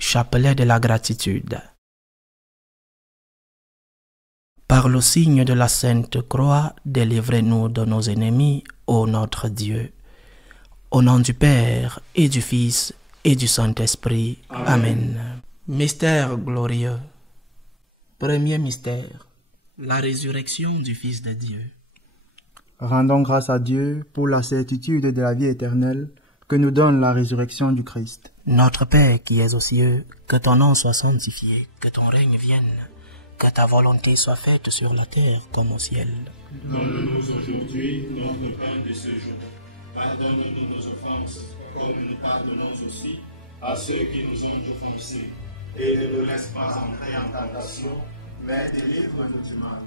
Chapelet de la gratitude. Par le signe de la Sainte Croix, délivrez-nous de nos ennemis, ô notre Dieu. Au nom du Père, et du Fils, et du Saint-Esprit. Amen. Mystère glorieux. Premier mystère, la résurrection du Fils de Dieu. Rendons grâce à Dieu pour la certitude de la vie éternelle que nous donne la résurrection du Christ. Notre Père qui es aux cieux, que ton nom soit sanctifié, que ton règne vienne, que ta volonté soit faite sur la terre comme au ciel. Donne-nous aujourd'hui notre pain de ce jour. Pardonne-nous nos offenses, comme nous pardonnons aussi à ceux qui nous ont offensés. Et ne nous laisse pas entrer en tentation, mais délivre-nous du mal.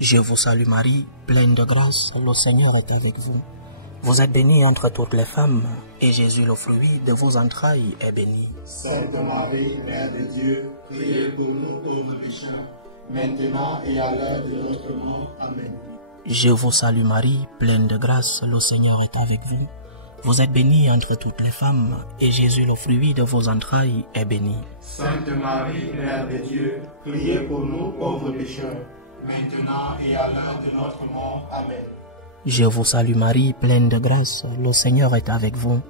Je vous salue Marie, pleine de grâce, le Seigneur est avec vous. Vous êtes bénie entre toutes les femmes, et Jésus, le fruit de vos entrailles, est béni. Sainte Marie, Mère de Dieu, priez pour nous pauvres pécheurs, maintenant et à l'heure de notre mort. Amen. Je vous salue Marie, pleine de grâce, le Seigneur est avec vous. Vous êtes bénie entre toutes les femmes, et Jésus, le fruit de vos entrailles, est béni. Sainte Marie, Mère de Dieu, priez pour nous pauvres pécheurs, maintenant et à l'heure de notre mort. Amen. Je vous salue Marie, pleine de grâce, le Seigneur est avec vous.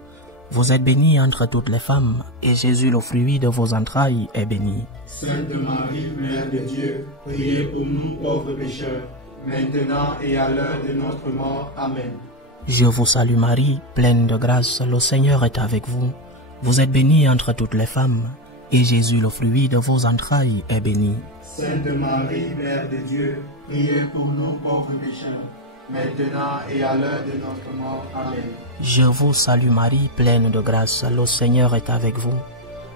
Vous êtes bénie entre toutes les femmes, et Jésus, le fruit de vos entrailles, est béni. Sainte Marie, Mère de Dieu, priez pour nous pauvres pécheurs, maintenant et à l'heure de notre mort. Amen. Je vous salue Marie, pleine de grâce, le Seigneur est avec vous. Vous êtes bénie entre toutes les femmes, et Jésus, le fruit de vos entrailles, est béni. Sainte Marie, Mère de Dieu, priez pour nous pauvres pécheurs, maintenant et à l'heure de notre mort. Amen. Je vous salue Marie, pleine de grâce, le Seigneur est avec vous.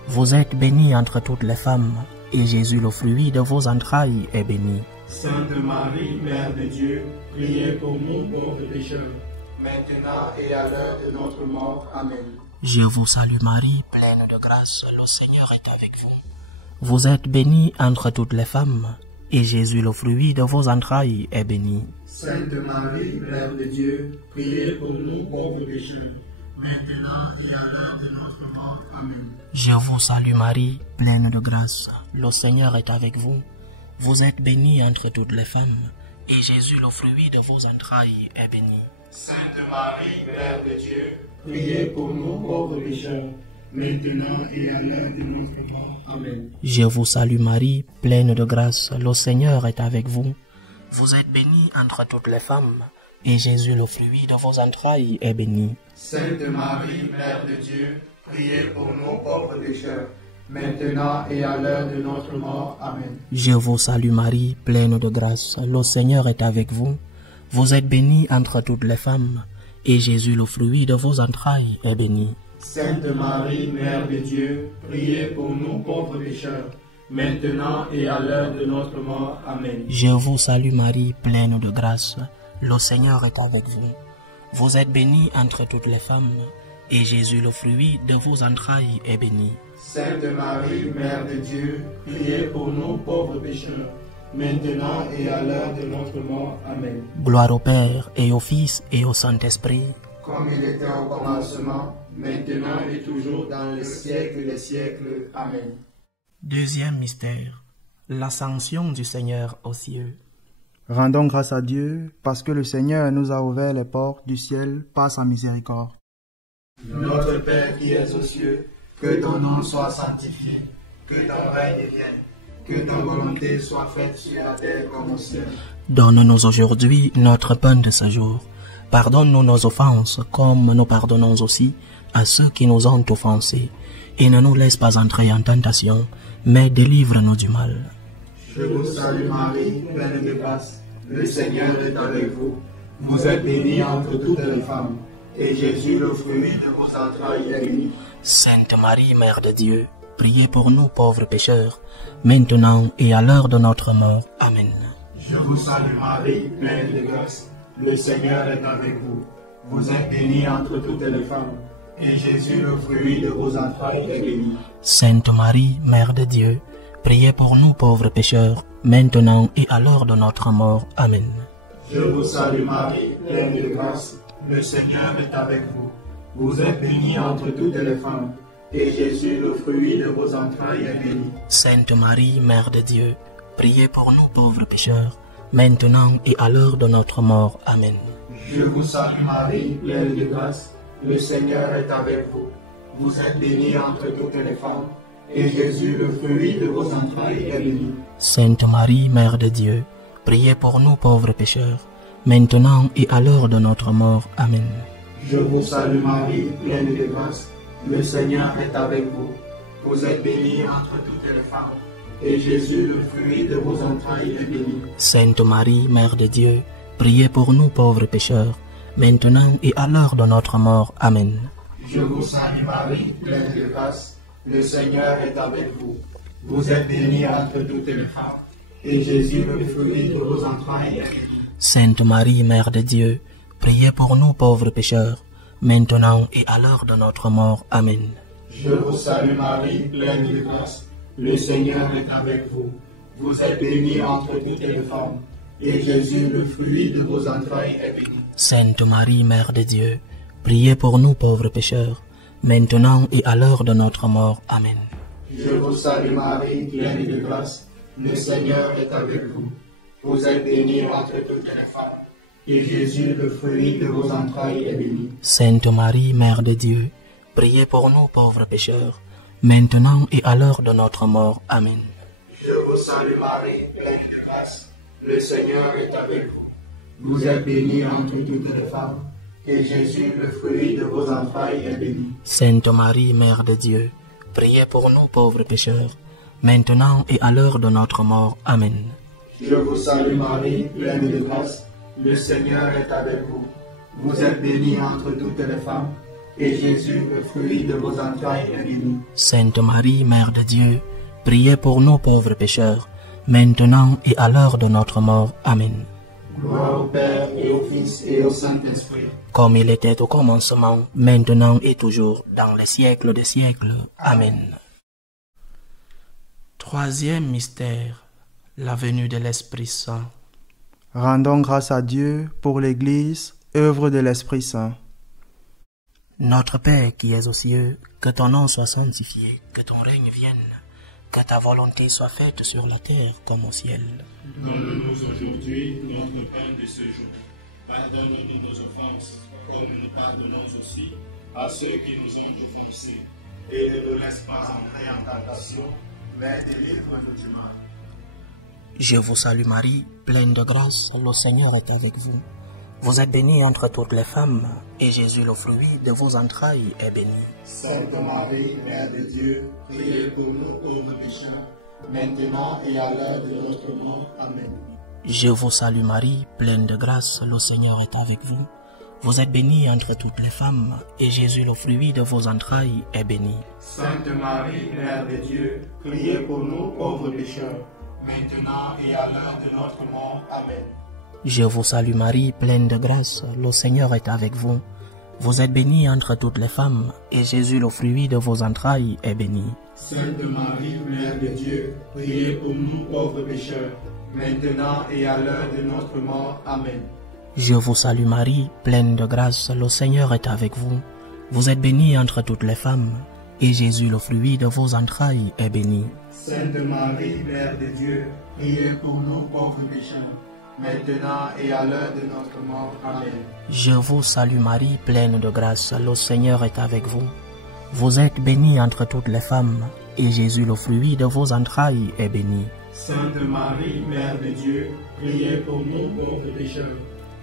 Vous êtes bénie entre toutes les femmes, et Jésus, le fruit de vos entrailles, est béni. Sainte Marie, Mère de Dieu, priez pour nous pauvres pécheurs, maintenant et à l'heure de notre mort. Amen. Je vous salue Marie, pleine de grâce, le Seigneur est avec vous. Vous êtes bénie entre toutes les femmes, et Jésus, le fruit de vos entrailles, est béni. Sainte Marie, Mère de Dieu, priez pour nous pauvres pécheurs, maintenant et à l'heure de notre mort. Amen. Je vous salue Marie, pleine de grâce, le Seigneur est avec vous. Vous êtes bénie entre toutes les femmes, et Jésus, le fruit de vos entrailles, est béni. Sainte Marie, Mère de Dieu, priez pour nous pauvres pécheurs, maintenant et à l'heure de notre mort. Amen. Je vous salue Marie, pleine de grâce, le Seigneur est avec vous. Vous êtes bénie entre toutes les femmes, et Jésus, le fruit de vos entrailles, est béni. Sainte Marie, Mère de Dieu, priez pour nous pauvres pécheurs, maintenant et à l'heure de notre mort. Amen. Je vous salue Marie, pleine de grâce, le Seigneur est avec vous. Vous êtes bénie entre toutes les femmes, et Jésus, le fruit de vos entrailles, est béni. Sainte Marie, Mère de Dieu, priez pour nous pauvres pécheurs, maintenant et à l'heure de notre mort. Amen. Je vous salue Marie, pleine de grâce, le Seigneur est avec vous. Vous êtes bénie entre toutes les femmes, et Jésus, le fruit de vos entrailles, est béni. Sainte Marie, Mère de Dieu, priez pour nous pauvres pécheurs, maintenant et à l'heure de notre mort. Amen. Gloire au Père, et au Fils, et au Saint-Esprit, comme il était au commencement, maintenant et toujours dans les siècles des siècles. Amen. Deuxième mystère, l'ascension du Seigneur aux cieux. Rendons grâce à Dieu parce que le Seigneur nous a ouvert les portes du ciel par sa miséricorde. Notre Père qui es aux cieux, que ton nom soit sanctifié, que ton règne vienne, que ta volonté soit faite sur la terre comme au ciel. Donne-nous aujourd'hui notre pain de ce jour. Pardonne-nous nos offenses, comme nous pardonnons aussi à ceux qui nous ont offensés. Et ne nous laisse pas entrer en tentation, mais délivre-nous du mal. Je vous salue Marie, pleine de grâce, le Seigneur est avec vous. Vous êtes bénie entre toutes les femmes, et Jésus, le fruit de vos entrailles, est béni. Sainte Marie, Mère de Dieu, priez pour nous pauvres pécheurs, maintenant et à l'heure de notre mort. Amen. Je vous salue Marie, pleine de grâce, le Seigneur est avec vous. Vous êtes bénie entre toutes les femmes, et Jésus, le fruit de vos entrailles, est béni. Sainte Marie, Mère de Dieu, priez pour nous pauvres pécheurs, maintenant et à l'heure de notre mort. Amen. Je vous salue Marie, pleine de grâce, le Seigneur est avec vous. Vous êtes bénie entre toutes les femmes, et Jésus, le fruit de vos entrailles, est béni. Sainte Marie, Mère de Dieu, priez pour nous pauvres pécheurs, maintenant et à l'heure de notre mort. Amen. Je vous salue Marie, pleine de grâce, le Seigneur est avec vous. Vous êtes bénie entre toutes les femmes, et Jésus, le fruit de vos entrailles, est béni. Sainte Marie, Mère de Dieu, priez pour nous pauvres pécheurs, maintenant et à l'heure de notre mort. Amen. Je vous salue Marie, pleine de grâce, le Seigneur est avec vous. Vous êtes bénie entre toutes les femmes, et Jésus, le fruit de vos entrailles, est béni. Sainte Marie, Mère de Dieu, priez pour nous pauvres pécheurs, maintenant et à l'heure de notre mort. Amen. Je vous salue Marie, pleine de grâce, le Seigneur est avec vous. Vous êtes bénie entre toutes les femmes, et Jésus, le fruit de vos entrailles, est béni. Sainte Marie, Mère de Dieu, priez pour nous pauvres pécheurs, maintenant et à l'heure de notre mort. Amen. Je vous salue Marie, pleine de grâce, le Seigneur est avec vous. Vous êtes bénie entre toutes les femmes, et Jésus, le fruit de vos entrailles, est béni. Sainte Marie, Mère de Dieu, priez pour nous pauvres pécheurs, maintenant et à l'heure de notre mort. Amen. Je vous salue Marie, pleine de grâce, le Seigneur est avec vous. Vous êtes bénie entre toutes les femmes, et Jésus, le fruit de vos entrailles, est béni. Sainte Marie, Mère de Dieu, priez pour nous pauvres pécheurs, maintenant et à l'heure de notre mort. Amen. Je vous salue Marie, pleine de grâce, le Seigneur est avec vous. Vous êtes bénie entre toutes les femmes, et Jésus, le fruit de vos entrailles, est béni. Sainte Marie, Mère de Dieu, priez pour nous pauvres pécheurs, maintenant et à l'heure de notre mort. Amen. Je vous salue Marie, pleine de grâce, le Seigneur est avec vous. Vous êtes bénie entre toutes les femmes, et Jésus, le fruit de vos entrailles, est béni. Sainte Marie, Mère de Dieu, priez pour nous pauvres pécheurs, maintenant et à l'heure de notre mort. Amen. Gloire au Père et au Fils et au Saint-Esprit. Comme il était au commencement, maintenant et toujours, dans les siècles des siècles. Amen. Troisième mystère, la venue de l'Esprit Saint. Rendons grâce à Dieu pour l'Église, œuvre de l'Esprit Saint. Notre Père qui es aux cieux, que ton nom soit sanctifié, que ton règne vienne, que ta volonté soit faite sur la terre comme au ciel. Donne-nous aujourd'hui notre pain de ce jour. Pardonne-nous nos offenses, comme nous pardonnons aussi à ceux qui nous ont offensés. Et ne nous laisse pas entrer en tentation, mais délivre-nous du mal. Je vous salue Marie, pleine de grâce, le Seigneur est avec vous. Vous êtes bénie entre toutes les femmes, et Jésus, le fruit de vos entrailles, est béni. Sainte Marie, Mère de Dieu, priez pour nous pauvres pécheurs, maintenant et à l'heure de notre mort. Amen. Je vous salue Marie, pleine de grâce, le Seigneur est avec vous. Vous êtes bénie entre toutes les femmes, et Jésus, le fruit de vos entrailles, est béni. Sainte Marie, Mère de Dieu, priez pour nous pauvres pécheurs, maintenant et à l'heure de notre mort. Amen. Je vous salue Marie, pleine de grâce, le Seigneur est avec vous. Vous êtes bénie entre toutes les femmes, et Jésus, le fruit de vos entrailles, est béni. Sainte Marie, Mère de Dieu, priez pour nous pauvres pécheurs, maintenant et à l'heure de notre mort. Amen. Je vous salue Marie, pleine de grâce, le Seigneur est avec vous. Vous êtes bénie entre toutes les femmes, et Jésus, le fruit de vos entrailles, est béni. Sainte Marie, Mère de Dieu, priez pour nous pauvres pécheurs, maintenant et à l'heure de notre mort. Amen. Je vous salue Marie, pleine de grâce, le Seigneur est avec vous. Vous êtes bénie entre toutes les femmes, et Jésus, le fruit de vos entrailles, est béni. Sainte Marie, Mère de Dieu, priez pour nous pauvres pécheurs,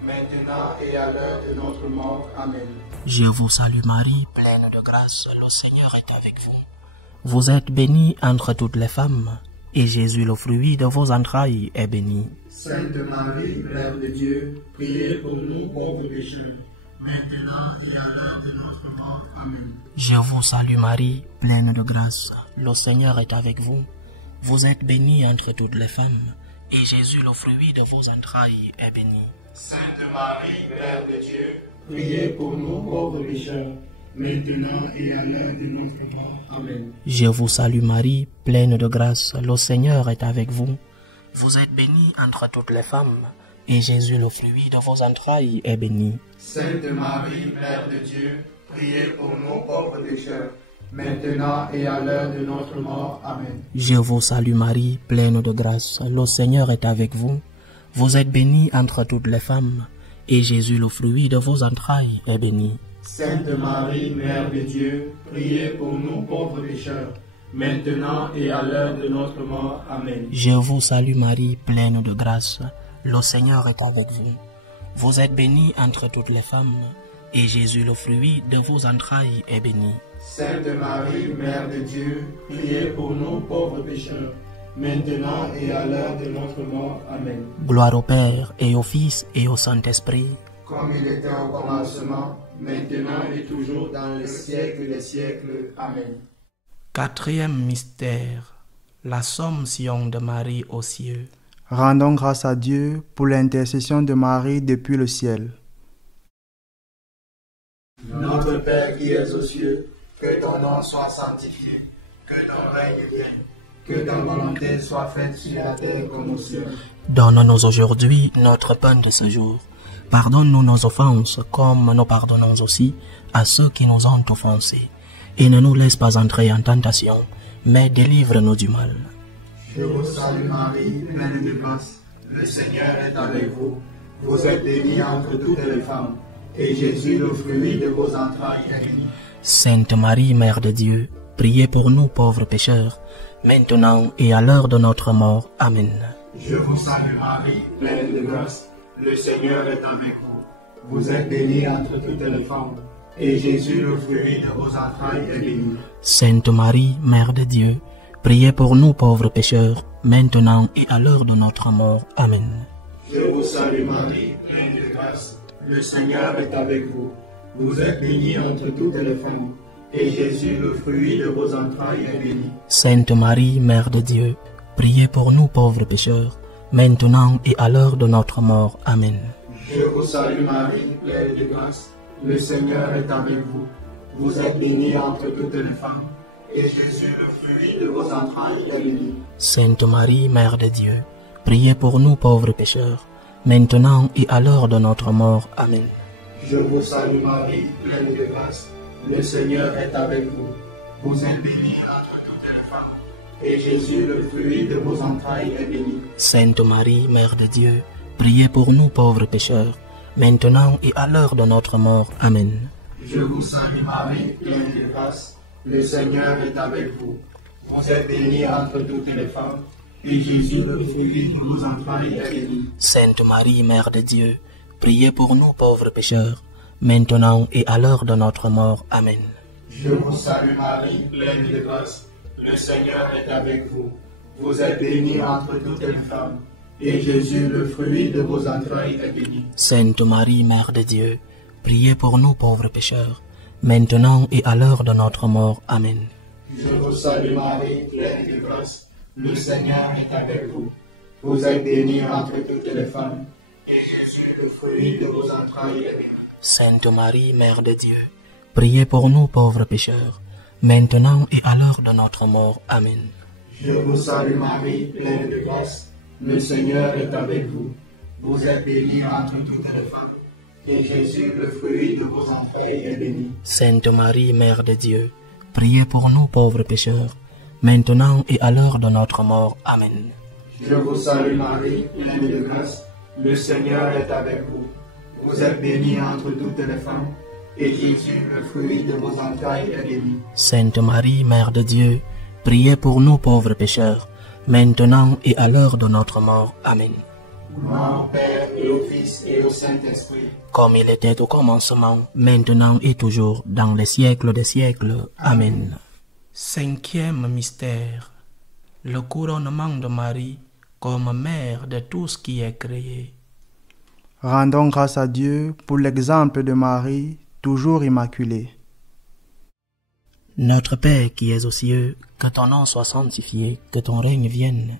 maintenant et à l'heure de notre mort. Amen. Je vous salue Marie, pleine de grâce, le Seigneur est avec vous. Vous êtes bénie entre toutes les femmes, et Jésus, le fruit de vos entrailles, est béni. Sainte Marie, Mère de Dieu, priez pour nous pauvres pécheurs, maintenant et à l'heure de notre mort. Amen. Je vous salue Marie, pleine de grâce, le Seigneur est avec vous. Vous êtes bénie entre toutes les femmes, et Jésus, le fruit de vos entrailles, est béni. Sainte Marie, Mère de Dieu, priez pour nous pauvres pécheurs, maintenant et à l'heure de notre mort. Amen. Je vous salue Marie, pleine de grâce, le Seigneur est avec vous. Vous êtes bénie entre toutes les femmes, et Jésus, le fruit de vos entrailles, est béni. Sainte Marie, Mère de Dieu, priez pour nous pauvres pécheurs, maintenant et à l'heure de notre mort. Amen. Je vous salue Marie, pleine de grâce, le Seigneur est avec vous. Vous êtes bénie entre toutes les femmes, et Jésus, le fruit de vos entrailles, est béni. Sainte Marie, Mère de Dieu, priez pour nous pauvres pécheurs, maintenant et à l'heure de notre mort. Amen. Je vous salue Marie, pleine de grâce, le Seigneur est avec vous. Vous êtes bénie entre toutes les femmes, et Jésus, le fruit de vos entrailles, est béni. Sainte Marie, Mère de Dieu, priez pour nous pauvres pécheurs, maintenant et à l'heure de notre mort. Amen. Gloire au Père, et au Fils, et au Saint-Esprit, comme il était au commencement, maintenant et toujours dans les siècles des siècles. Amen. Quatrième mystère, l'Assomption de Marie aux cieux. Rendons grâce à Dieu pour l'intercession de Marie depuis le ciel. Notre Père qui es aux cieux, que ton nom soit sanctifié, que ton règne vienne, que ta volonté soit faite sur la terre comme au ciel. Donne-nous aujourd'hui notre pain de ce jour. Pardonne-nous nos offenses, comme nous pardonnons aussi à ceux qui nous ont offensés. Et ne nous laisse pas entrer en tentation, mais délivre-nous du mal. Je vous salue Marie, pleine de grâce, le Seigneur est avec vous. Vous êtes bénie entre toutes les femmes, et Jésus, le fruit de vos entrailles, est béni. Sainte Marie, Mère de Dieu, priez pour nous pauvres pécheurs, maintenant et à l'heure de notre mort. Amen. Je vous salue Marie, pleine de grâce, le Seigneur est avec vous. Vous êtes bénie entre toutes les femmes, et Jésus, le fruit de vos entrailles, est béni. Sainte Marie, Mère de Dieu, priez pour nous pauvres pécheurs, maintenant et à l'heure de notre mort. Amen. Je vous salue Marie, pleine de grâce, le Seigneur est avec vous. Vous êtes bénie entre toutes les femmes, et Jésus, le fruit de vos entrailles, est béni. Sainte Marie, Mère de Dieu, priez pour nous pauvres pécheurs, maintenant et à l'heure de notre mort. Amen. Je vous salue Marie, pleine de grâce, le Seigneur est avec vous. Vous êtes bénie entre toutes les femmes, et Jésus, le fruit de vos entrailles, est béni. Sainte Marie, Mère de Dieu, priez pour nous pauvres pécheurs, maintenant et à l'heure de notre mort. Amen. Je vous salue Marie, pleine de grâce, le Seigneur est avec vous. Vous êtes bénie entre toutes les femmes, et Jésus, le fruit de vos entrailles, est béni. Sainte Marie, Mère de Dieu, priez pour nous pauvres pécheurs, maintenant et à l'heure de notre mort. Amen. Je vous salue Marie, pleine de grâce, le Seigneur est avec vous. Vous êtes bénie entre toutes les femmes, et Jésus, le fruit de vos entrailles, est béni. Sainte Marie, Mère de Dieu, priez pour nous pauvres pécheurs, maintenant et à l'heure de notre mort. Amen. Je vous salue Marie, pleine de grâce, le Seigneur est avec vous. Vous êtes bénie entre toutes les femmes, et Jésus, le fruit de vos entrailles, est béni. Sainte Marie, Mère de Dieu, priez pour nous pauvres pécheurs, maintenant et à l'heure de notre mort. Amen. Je vous salue Marie, pleine de grâce, le Seigneur est avec vous. Vous êtes bénie entre toutes les femmes, et Jésus, le fruit de vos entrailles, est béni. Sainte Marie, Mère de Dieu, priez pour nous pauvres pécheurs, maintenant et à l'heure de notre mort. Amen. Je vous salue Marie, pleine de grâce, le Seigneur est avec vous. Vous êtes bénie entre toutes les femmes, et Jésus, le fruit de vos entrailles, est béni. Sainte Marie, Mère de Dieu, priez pour nous pauvres pécheurs, maintenant et à l'heure de notre mort. Amen. Je vous salue Marie, pleine de grâce, le Seigneur est avec vous. Vous êtes bénie entre toutes les femmes, et Jésus, le fruit de vos entrailles, est béni. Sainte Marie, Mère de Dieu, priez pour nous pauvres pécheurs, maintenant et à l'heure de notre mort. Amen. Gloire au Père et au Fils et au Saint-Esprit, comme il était au commencement, maintenant et toujours, dans les siècles des siècles. Amen. Cinquième mystère, le couronnement de Marie comme mère de tout ce qui est créé. Rendons grâce à Dieu pour l'exemple de Marie, toujours immaculée. Notre Père qui es aux cieux, que ton nom soit sanctifié, que ton règne vienne,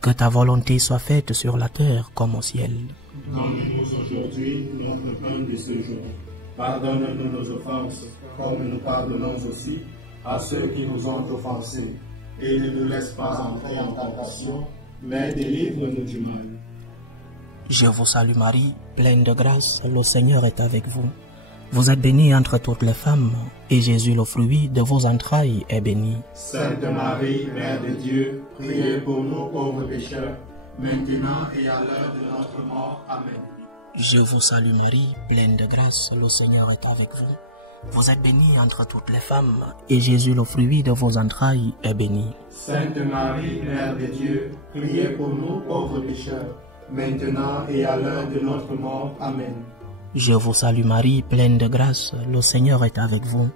que ta volonté soit faite sur la terre comme au ciel. Donne-nous aujourd'hui notre pain de ce jour. Pardonne-nous nos offenses, comme nous pardonnons aussi à ceux qui nous ont offensés. Et ne nous laisse pas entrer en tentation, mais délivre-nous du mal. Je vous salue Marie, pleine de grâce, le Seigneur est avec vous. Vous êtes bénie entre toutes les femmes, et Jésus, le fruit de vos entrailles, est béni. Sainte Marie, Mère de Dieu, priez pour nous pauvres pécheurs, maintenant et à l'heure de notre mort. Amen. Je vous salue Marie, pleine de grâce, le Seigneur est avec vous. Vous êtes bénie entre toutes les femmes, et Jésus, le fruit de vos entrailles, est béni. Sainte Marie, Mère de Dieu, priez pour nous pauvres pécheurs, maintenant et à l'heure de notre mort. Amen. Je vous salue Marie, pleine de grâce, le Seigneur est avec vous.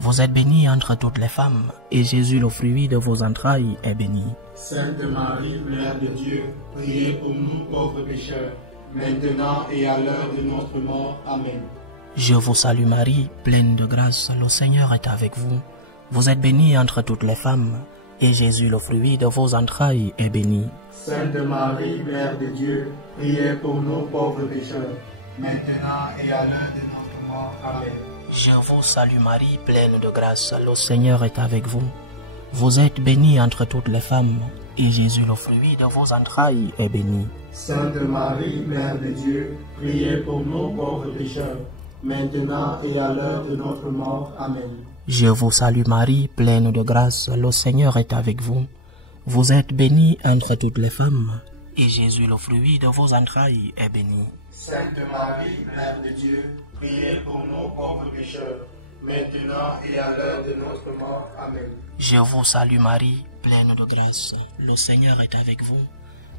Vous êtes bénie entre toutes les femmes, et Jésus, le fruit de vos entrailles, est béni. Sainte Marie, Mère de Dieu, priez pour nous pauvres pécheurs, maintenant et à l'heure de notre mort. Amen. Je vous salue Marie, pleine de grâce, le Seigneur est avec vous. Vous êtes bénie entre toutes les femmes, et Jésus, le fruit de vos entrailles, est béni. Sainte Marie, Mère de Dieu, priez pour nous pauvres pécheurs, maintenant et à l'heure de notre mort. Amen. Je vous salue Marie, pleine de grâce, le Seigneur est avec vous. Vous êtes bénie entre toutes les femmes, et Jésus, le fruit de vos entrailles, est béni. Sainte Marie, Mère de Dieu, priez pour nous pauvres pécheurs, maintenant et à l'heure de notre mort. Amen. Je vous salue Marie, pleine de grâce, le Seigneur est avec vous. Vous êtes bénie entre toutes les femmes, et Jésus, le fruit de vos entrailles, est béni. Sainte Marie, Mère de Dieu, priez pour nous pauvres pécheurs, maintenant et à l'heure de notre mort. Amen. Je vous salue Marie, pleine de grâce, le Seigneur est avec vous.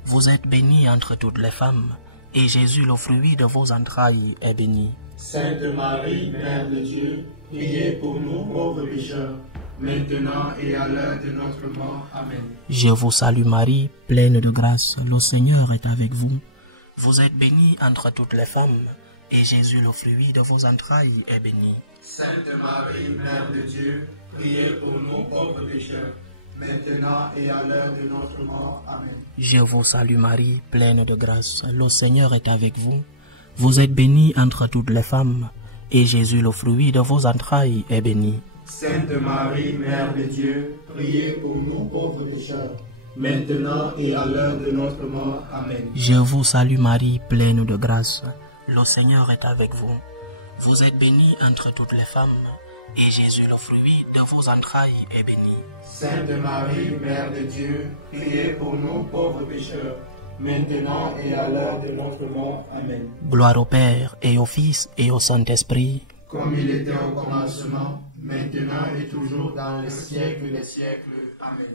Vous êtes bénie entre toutes les femmes, et Jésus, le fruit de vos entrailles, est béni. Sainte Marie, Mère de Dieu, priez pour nous pauvres pécheurs, maintenant et à l'heure de notre mort. Amen. Je vous salue Marie, pleine de grâce, le Seigneur est avec vous. Vous êtes bénie entre toutes les femmes, et Jésus, le fruit de vos entrailles, est béni. Sainte Marie, Mère de Dieu, priez pour nous pauvres pécheurs, maintenant et à l'heure de notre mort. Amen. Je vous salue Marie, pleine de grâce, le Seigneur est avec vous. Vous êtes bénie entre toutes les femmes, et Jésus, le fruit de vos entrailles, est béni. Sainte Marie, Mère de Dieu, priez pour nous pauvres pécheurs, maintenant et à l'heure de notre mort. Amen. Je vous salue Marie, pleine de grâce, le Seigneur est avec vous. Vous êtes bénie entre toutes les femmes, et Jésus, le fruit de vos entrailles, est béni. Sainte Marie, Mère de Dieu, priez pour nous pauvres pécheurs, maintenant et à l'heure de notre mort. Amen. Gloire au Père, et au Fils, et au Saint-Esprit, comme il était au commencement, maintenant et toujours dans les siècles des siècles. Amen.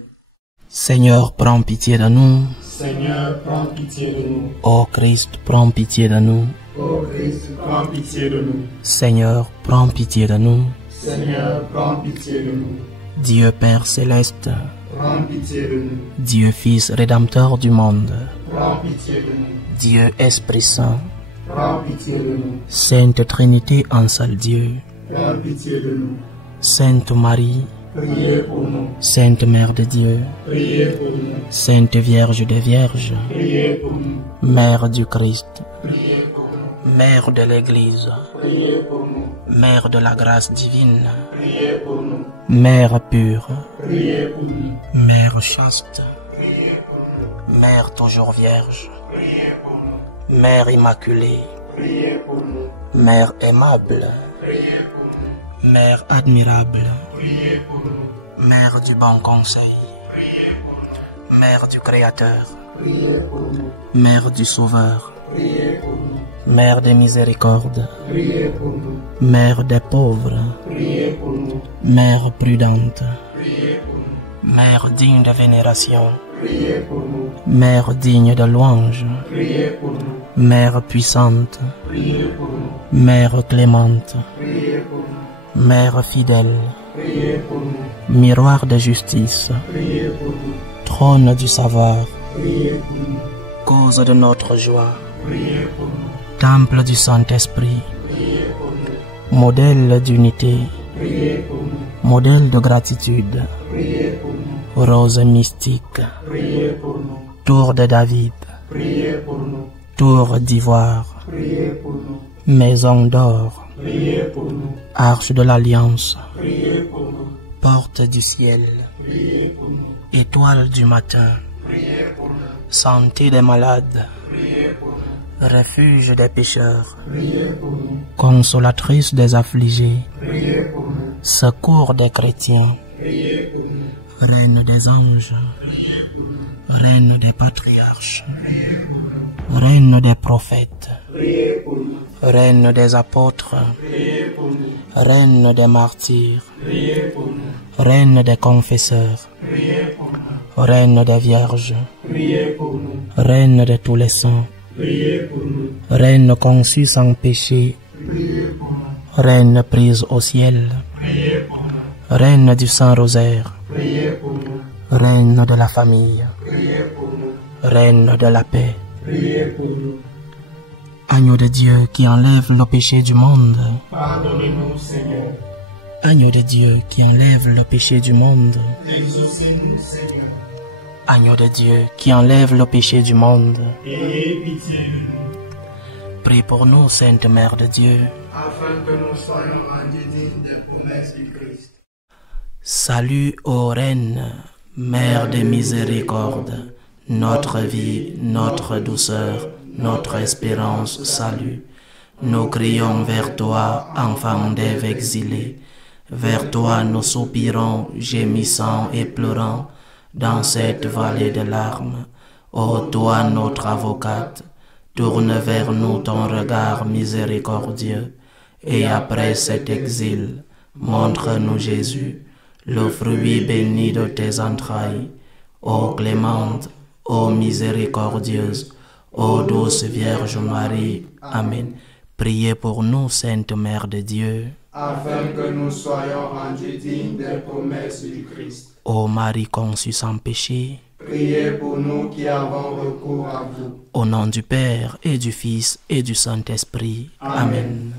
Seigneur, prends pitié de nous. Seigneur, prends pitié de nous. Ô Christ, prends pitié de nous. Ô Christ, prends pitié de nous. Seigneur, prends pitié de nous. Seigneur, prends pitié de nous. Dieu Père céleste, prends pitié de nous. Dieu Fils rédempteur du monde, prends pitié de nous. Dieu Esprit Saint, prends pitié de nous. Sainte Trinité, un seul Dieu, prends pitié de nous. Sainte Marie, priez pour nous. Sainte Mère de Dieu, priez pour nous. Sainte Vierge des Vierges, priez pour nous. Mère du Christ, priez pour nous. Mère de l'Église, priez pour nous. Mère de la grâce divine, priez pour nous. Mère pure, priez pour nous. Mère chaste, priez pour nous. Mère toujours vierge, priez pour nous. Mère immaculée, priez pour nous. Mère aimable, priez pour nous. Mère admirable, priez pour nous. Mère du bon conseil, priez pour nous. Mère du Créateur, priez pour nous. Mère du Sauveur, priez pour nous. Mère des miséricordes, priez pour nous. Mère des pauvres, priez pour nous. Mère prudente, priez pour nous. Mère digne de vénération, priez pour nous. Mère digne de louange, priez pour nous. Mère puissante, priez pour nous. Mère clémente, priez pour nous. Mère fidèle, priez pour nous. miroir de justice, priez pour nous. trône du savoir, priez pour nous. cause de notre joie, priez pour nous. temple du Saint-Esprit, priez pour nous. modèle d'unité, priez pour nous. modèle de gratitude, priez pour nous. rose mystique, priez pour nous. tour de David, priez pour nous. tour d'ivoire, priez pour nous. maison d'or, priez pour nous. arche de l'alliance, priez pour nous. porte du ciel, priez pour nous. étoile du matin, priez pour nous. santé des malades, priez pour nous. refuge des pécheurs, Priez pour nous. consolatrice des affligés, Priez pour nous. secours des chrétiens, Priez pour nous. reine des anges, reine des patriarches, reine des prophètes, Priez pour nous. reine des apôtres, Priez pour nous. reine des martyrs, Priez pour nous. reine des confesseurs, Priez pour nous. reine des vierges, Priez pour nous. reine de tous les saints, Priez pour nous. reine conçue sans péché, Priez pour nous. reine prise au ciel, Priez pour nous. reine du Saint-Rosaire, Priez pour nous. reine de la famille, Priez pour nous. reine de la paix, Priez pour nous. agneau de Dieu qui enlève le péché du monde, Pardonnez-nous, Seigneur. agneau de Dieu qui enlève le péché du monde, Exaucez-nous, Seigneur. agneau de Dieu qui enlève le péché du monde, Ayez pitié de nous, prie pour nous, Sainte Mère de Dieu. afin que nous soyons rendus dignes des promesses du Christ. Salut ô Reine, Mère de miséricorde, notre vie, notre douceur, notre espérance, salut. Nous crions vers toi, enfant d'Ève exilée. Vers toi nous soupirons, gémissant et pleurant, dans cette vallée de larmes. Ô toi notre avocate, tourne vers nous ton regard miséricordieux, et après cet exil, montre-nous Jésus, le fruit béni de tes entrailles. Ô clémente, ô miséricordieuse, ô douce Vierge Marie. Amen. Priez pour nous, Sainte Mère de Dieu. Afin que nous soyons rendus dignes des promesses du Christ. Ô Marie conçue sans péché, Priez pour nous qui avons recours à vous. au nom du Père et du Fils et du Saint-Esprit. Amen.